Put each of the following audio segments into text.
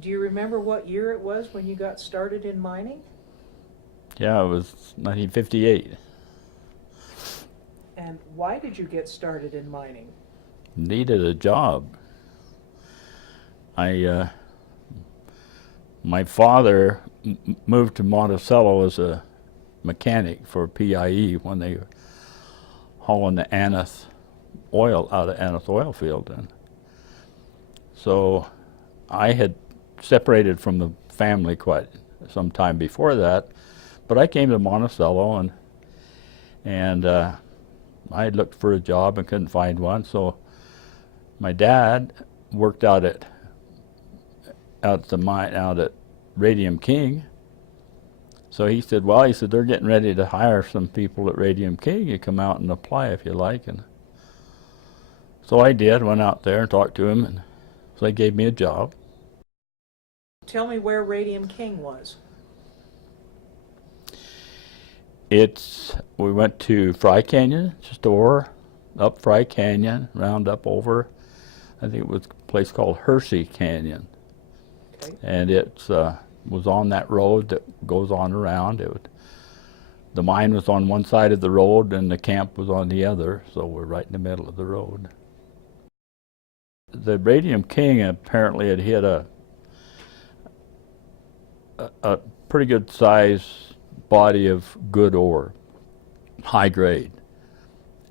Do you remember what year it was when you got started in mining? Yeah, it was 1958. And why did you get started in mining? Needed a job. I My father moved to Monticello as a mechanic for PIE when they were hauling the anise oil out of anise oil field. And so I had separated from the family quite some time before that, but I came to Monticello and I had looked for a job and couldn't find one. So my dad worked out the mine out at Radium King. So he said, well, he said, they're getting ready to hire some people at Radium King. You come out and apply if you like. And so I did, went out there and talked to him, and so they gave me a job. Tell me where Radium King was. We went to Fry Canyon store, up Fry Canyon, round up over, I think it was a place called Hersey Canyon. Okay. And it was on that road that goes on around. The mine was on one side of the road and the camp was on the other, so we're right in the middle of the road. The Radium King apparently had hit a pretty good size body of good ore, high grade.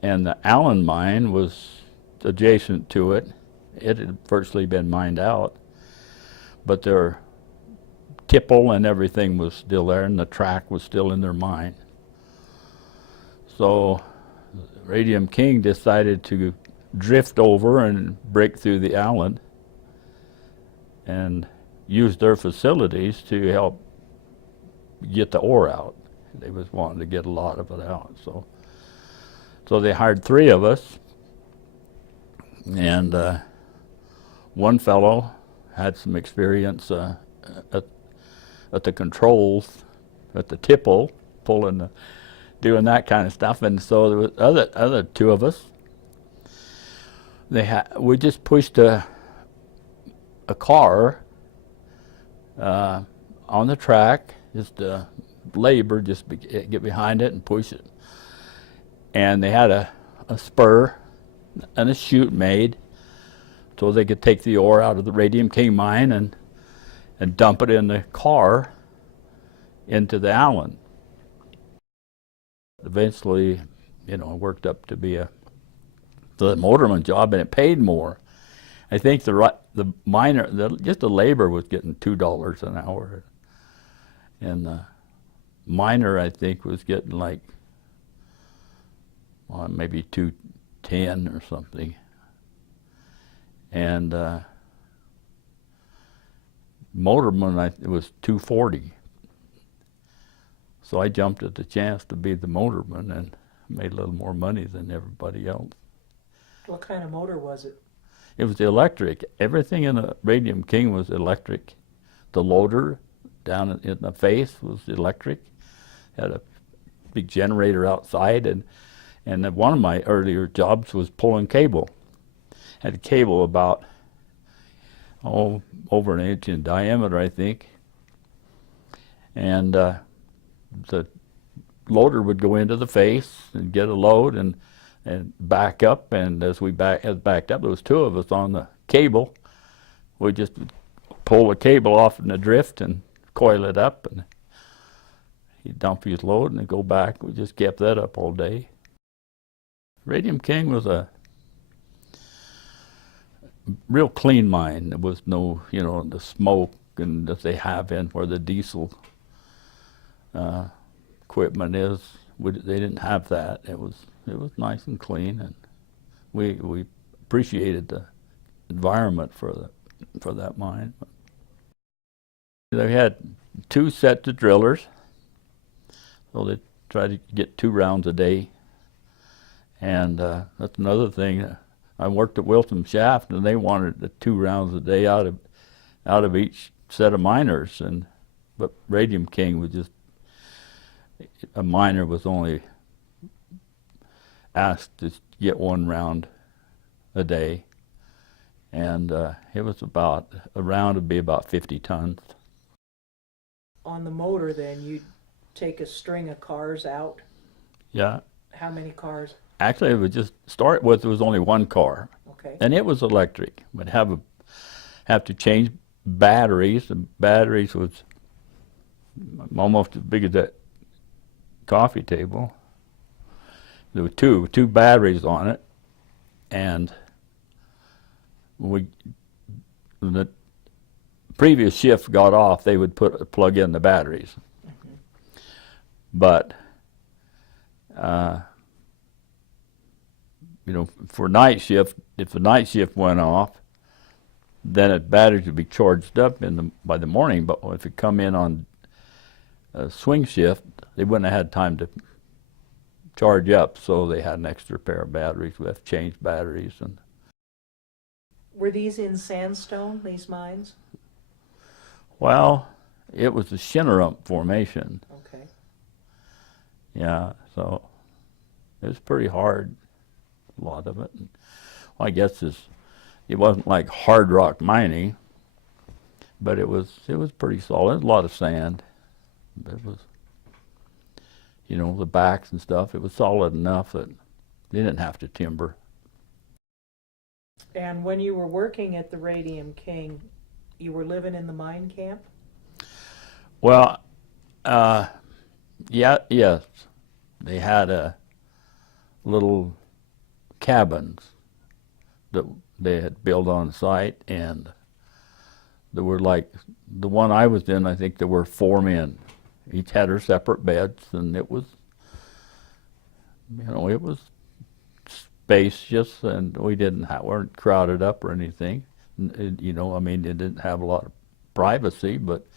And the Allen mine was adjacent to it. It had virtually been mined out, but their tipple and everything was still there, and the track was still in their mine. So Radium King decided to drift over and break through the Allen and use their facilities to help get the ore out. They was wanting to get a lot of it out. So they hired 3 of us, and one fellow had some experience at the controls, at the tipple, doing that kind of stuff. And so there was other 2 of us. We just pushed a car on the track, just labor, just get behind it and push it. And they had a spur and a chute made so they could take the ore out of the Radium King mine and dump it in the car into the Allen. Eventually, it worked up to be the motorman job, and it paid more. I think the miner, just the labor was getting $2 an hour, and the miner, I think, was getting like maybe $2.10 or something, and motorman, it was $2.40. So I jumped at the chance to be the motorman and made a little more money than everybody else. What kind of motor was it? It was electric. Everything in the Radium King was electric. The loader down in the face was electric. Had a big generator outside, and one of my earlier jobs was pulling cable. Had a cable about over an inch in diameter, I think. And the loader would go into the face and get a load and back up, and as backed up, there was 2 of us on the cable. We just pull the cable off in the drift and coil it up, and he'd dump his load and then go back. We just kept that up all day. Radium King was a real clean mine. There was no, the smoke and that they have in where the diesel equipment is. They didn't have that. It was nice and clean, and we appreciated the environment for that mine. They had 2 sets of drillers, so they tried to get 2 rounds a day, and that's another thing. I worked at Wilson Shaft, and they wanted the 2 rounds a day out of each set of miners, but Radium King was just, a miner was only asked to get 1 round a day, and it was about, around would be about 50 tons. On the motor, then, you'd take a string of cars out. Yeah. How many cars? Actually, it would just start with, there was only one car, Okay. and it was electric. We'd have to change batteries. The batteries was almost as big as that coffee table. There were two batteries on it, and when the previous shift got off, they would plug in the batteries. Mm-hmm. But for night shift, if the night shift went off, then the batteries would be charged up by the morning. But if it come in on a swing shift, they wouldn't have had time to charge up, so they had an extra pair of batteries. We have to change batteries. And were these in sandstone, these mines? well, it was a Shinnerup formation. Okay. Yeah, so it was pretty hard, a lot of it. Well, I guess it wasn't like hard rock mining, but it was pretty solid. A lot of sand. It was, the backs and stuff, it was solid enough that they didn't have to timber. And when you were working at the Radium King, you were living in the mine camp? Well, yes. They had a little cabins that they had built on site, and there were, like, the one I was in, I think there were 4 men. Each had their separate beds, and it was, it was spacious, and we weren't crowded up or anything. It didn't have a lot of privacy, but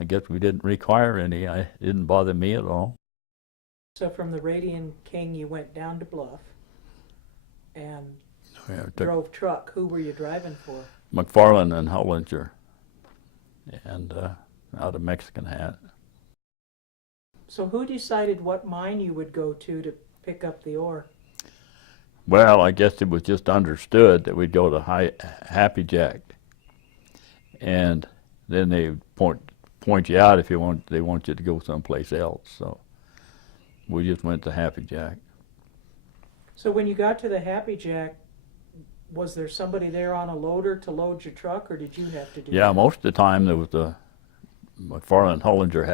I guess we didn't require any. It didn't bother me at all. So from the Radium King, you went down to Bluff and drove truck. Who were you driving for? McFarland and Hollinger, and out of Mexican Hat. So who decided what mine you would go to pick up the ore? Well, I guess it was just understood that we'd go to Happy Jack, and then they point you out if they want you to go someplace else. So we just went to Happy Jack. So when you got to the Happy Jack, was there somebody there on a loader to load your truck, or did you have to do that? Yeah, most of the time there was McFarland and Hollinger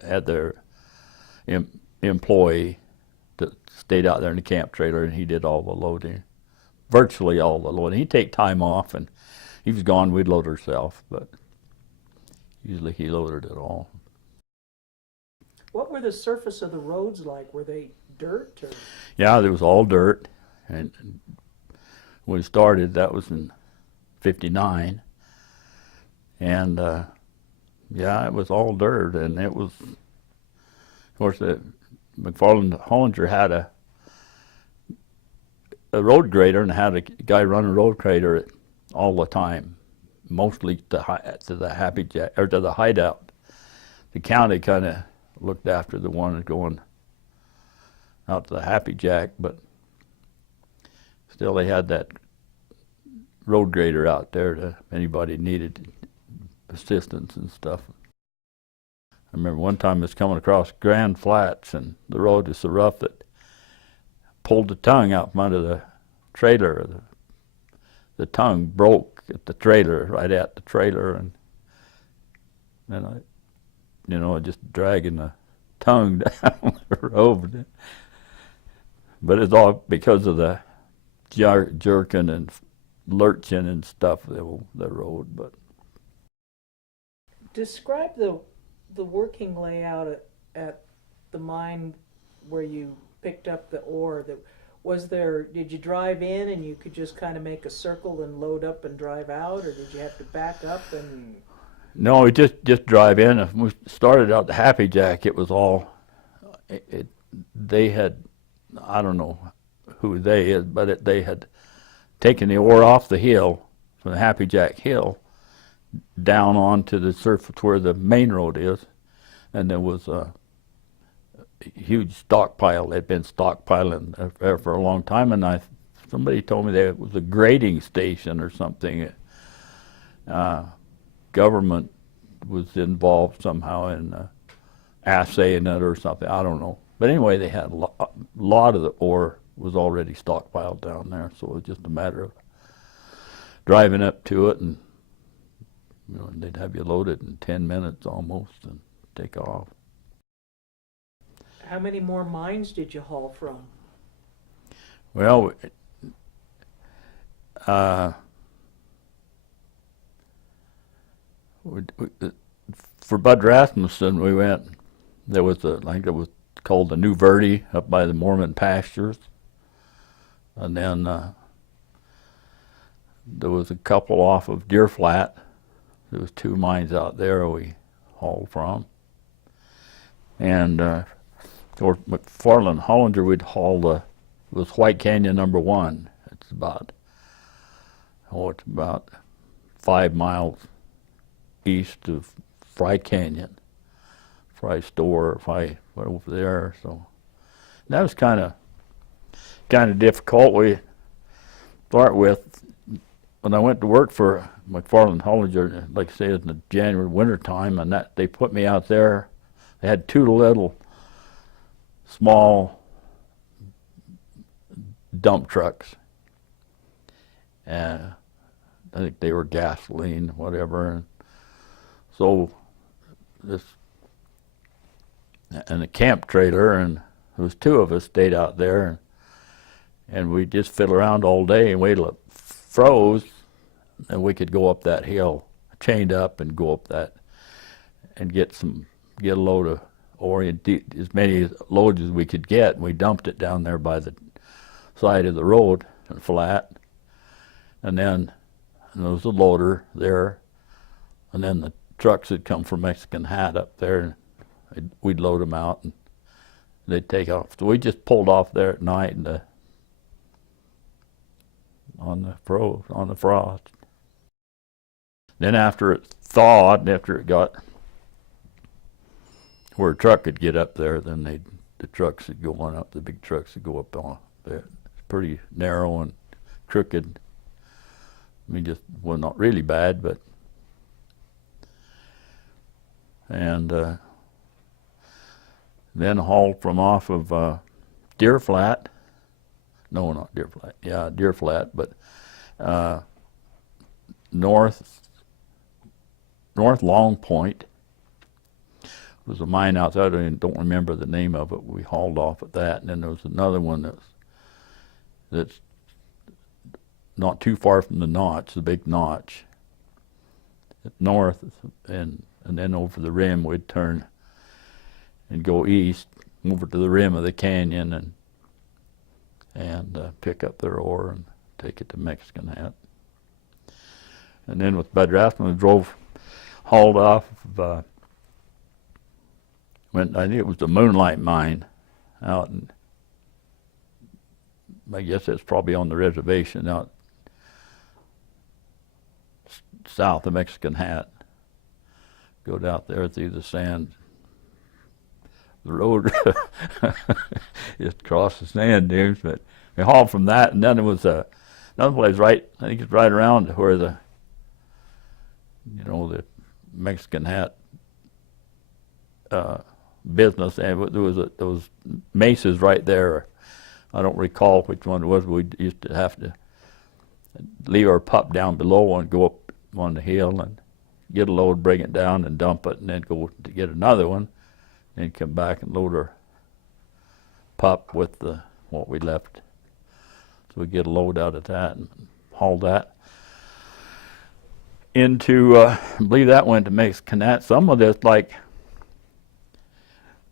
had their employee that stayed out there in the camp trailer, and he did all the loading, virtually all the loading. He'd take time off, and he was gone, we'd load ourselves, but usually he loaded it all. What were the surface of the roads like? Were they dirt? Or? Yeah, there was all dirt, and when we started, that was in '59, and it was all dirt, and it was, of course, McFarland Hollinger had a road grader, and had a guy run a road grader all the time, mostly to the Happy Jack, or to the hideout. The county kind of looked after the one going out to the Happy Jack, but still they had that road grader out there to anybody needed assistance and stuff. I remember one time I was coming across Grand Flats, and the road was so rough that pulled the tongue out from under the trailer. The tongue broke at the trailer, right at the trailer, and then just dragging the tongue down the road. But it's all because of the jerking and lurching and stuff, the road. But describe the working layout at the mine where you picked up the ore. Did you drive in and you could just kind of make a circle and load up and drive out, or did you have to back up and? No, we just drive in. If we started out the Happy Jack, it was all, they had, I don't know who they is, but they had taken the ore off the hill, from the Happy Jack hill, down onto the surface where the main road is, and there was a huge stockpile. They'd been stockpiling there for a long time, and I somebody told me there was a grading station or something. Government was involved somehow in assaying it or something. I don't know. But anyway, they had a lot of the ore was already stockpiled down there, so it was just a matter of driving up to it, and they'd have you loaded in 10 minutes almost and take off. How many more mines did you haul from? Well, for Bud Rasmussen, we went. There was I think it was called the New Verde up by the Mormon pastures, and then there was a couple off of Deer Flat. There was 2 mines out there we hauled from, and or McFarland Hollinger would haul it was White Canyon number 1. It's about 5 miles east of Fry Canyon, Fry Store, Fry over there. So that was kind of difficult. We start with when I went to work for McFarland Hollinger, like I say, in the January winter time, and that they put me out there. They had 2 little small dump trucks, and I think they were gasoline, whatever. And so and a camp trailer, and there was 2 of us stayed out there, and we just fiddled around all day and waited till it froze, and we could go up that hill, chained up, and go up that, and get a load of ore, as many loads as we could get. And we dumped it down there by the side of the road and flat, and then there was a loader there, and then the trucks would come from Mexican Hat up there, and we'd load them out, and they'd take off. So we just pulled off there at night and on the frost. Then after it thawed, after it got where a truck could get up there, then the trucks would go on up. The big trucks would go up on there. It's pretty narrow and crooked. I mean, well, not really bad, but and then hauled from off of Deer Flat. No, not Deer Flat. Yeah, Deer Flat, but north Long Point was a mine out there. I don't remember the name of it. We hauled off at that, and then there was another one that's not too far from the Notch, the big Notch. North, and then over the rim we'd turn and go east over to the rim of the canyon and pick up their ore and take it to Mexican Hat. And then with Bud Rasmussen, we hauled off of, I think it was the Moonlight Mine out in, I guess it's probably on the reservation out south of Mexican Hat. Go down there through the sand. The road just across the sand dunes, but we hauled from that, and then there was another place I think it's right around where the Mexican Hat business, and there was those mesas right there. I don't recall which one it was. We used to have to leave our pup down below and go up on the hill and get a load, bring it down and dump it, and then go to get another one, and come back and load our pup with what we left. So we get a load out of that and haul that into, I believe that went to Mexican Hat. Some of this, like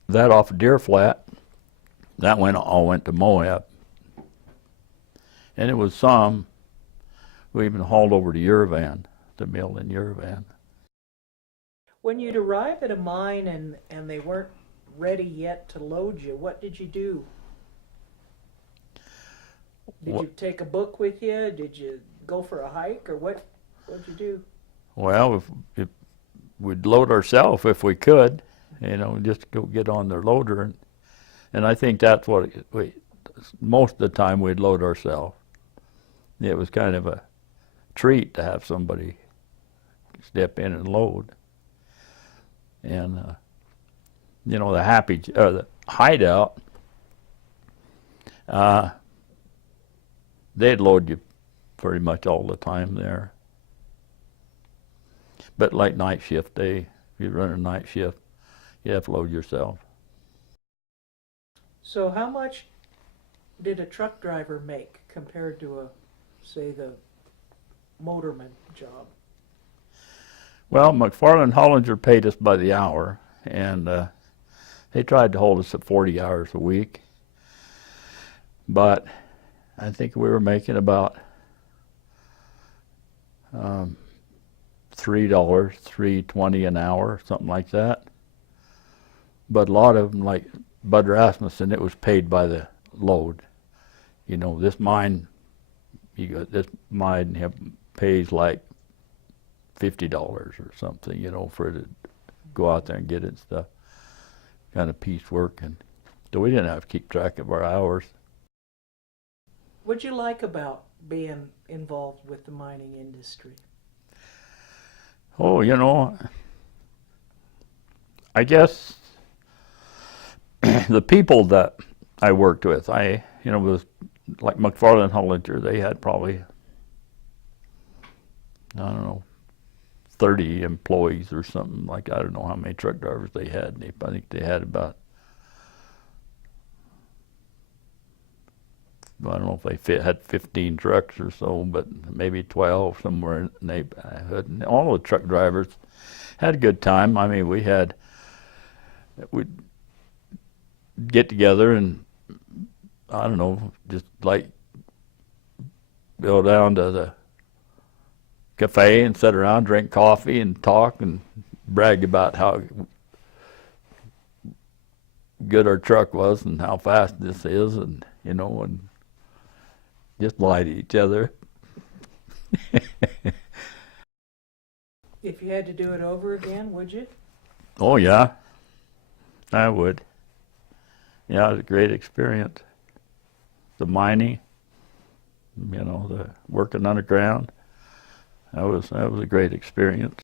that off of Deer Flat, that all went to Moab. And it was some we even hauled over to Uravan, the mill in Uravan. When you'd arrive at a mine and they weren't ready yet to load you, what did you do? Did you take a book with you? Did you go for a hike, or what'd you do? Well, if we'd load ourselves if we could, just go get on their loader, and I think that's what most of the time we'd load ourselves. it was kind of a treat to have somebody step in and load. And you know, the Hideout, they'd load you pretty much all the time there. But like night shift day, if you run a night shift, you have to load yourself. So how much did a truck driver make compared to a, say, the motorman job? Well, McFarland Hollinger paid us by the hour, and they tried to hold us at 40 hours a week. But I think we were making about $3, $3.20 an hour, something like that. But a lot of them, like Bud Rasmussen, it was paid by the load. You know, this mine pays like $50 or something, you know, for it to go out there and get it and stuff. Kind of piecework, and so we didn't have to keep track of our hours. What'd you like about being involved with the mining industry? Oh, you know, I guess the people that I worked with, was like McFarland Hollinger, they had probably, I don't know, 30 employees or something like that. I don't know how many truck drivers they had. I think they had about, I don't know if they had 15 trucks or so, but maybe 12, somewhere in the neighborhood. And all the truck drivers had a good time. I mean, we'd get together and, I don't know, just like go down to the cafe and sit around, drink coffee and talk and brag about how good our truck was and how fast this is, and, you know, and just lie to each other. If you had to do it over again, would you? Oh yeah, I would. Yeah, it was a great experience. The mining, you know, the working underground. That was a great experience.